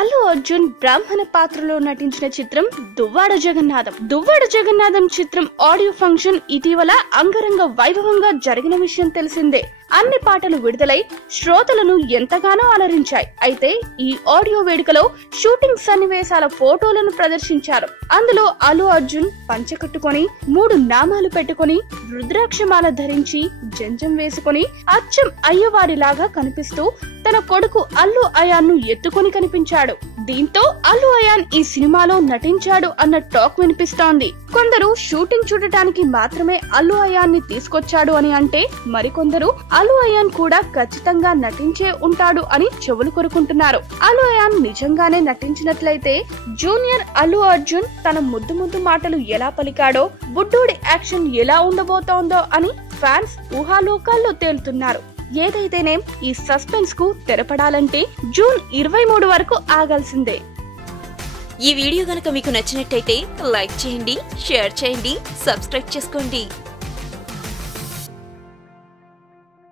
అల్లు అర్జున్ బ్రాహ్మణ పాత్రలో నటించిన చిత్రం దువ్వాడ జగన్నాథం. దువ్వాడ జగన్నాథం చిత్రం ఆడియో ఫంక్షన్ ఇటీవల అంగరంగ వైభవంగా జరిగిన విషయం తెలిసిందే. అన్ని పాటలు విడుదలై శ్రోతలను ఎంతగానో అలరించాయి. అయితే ఈ ఆడియో వేడుకలో షూటింగ్ సన్నివేశాల ఫోటోలను ప్రదర్శించారు. అందులో అల్లు అర్జున్ పంచె కట్టుకొని 3 నామాలు పెట్టుకొని రుద్రాక్షమాల ధరించి జంజం వేసుకొని అచ్చం అయ్యవారిలాగా కనిపిస్తూ తన కొడుకు అల్లు అయాన్ ను ఎత్తుకొని కనిపించాడు. దీంతో అల్లు అయాన్ ఈ సినిమాలో నటించాడు అన్న టాక్ వినిపిస్తోంది. కొందరు షూటింగ్ చూడటానికి మాత్రమే అల్లు అయాన్ ని తీసుకొచ్చాడు అని అంటే, మరికొందరు అల్లు అయాన్ కూడా ఖచ్చితంగా నటించే ఉంటాడు అని చెవులు కొరుకుంటున్నారు. అల్లు అయాన్ నిజంగానే నటించినట్లయితే జూనియర్ అల్లు అర్జున్ తన ముద్దు మాటలు ఎలా పలికాడో, బుడ్డోడి యాక్షన్ ఎలా ఉండబోతోందో అని ఫ్యాన్స్ ఊహాలోకాల్లో తేలుతున్నారు. ఏదైతేనేం ఈ సస్పెన్స్ కు తెరపడాలంటే జూన్ 23 వరకు ఆగాల్సిందే. ఈ వీడియో గనుక మీకు నచ్చినట్టయితే లైక్ చేయండి, షేర్ చేయండి, సబ్స్క్రైబ్ చేసుకోండి.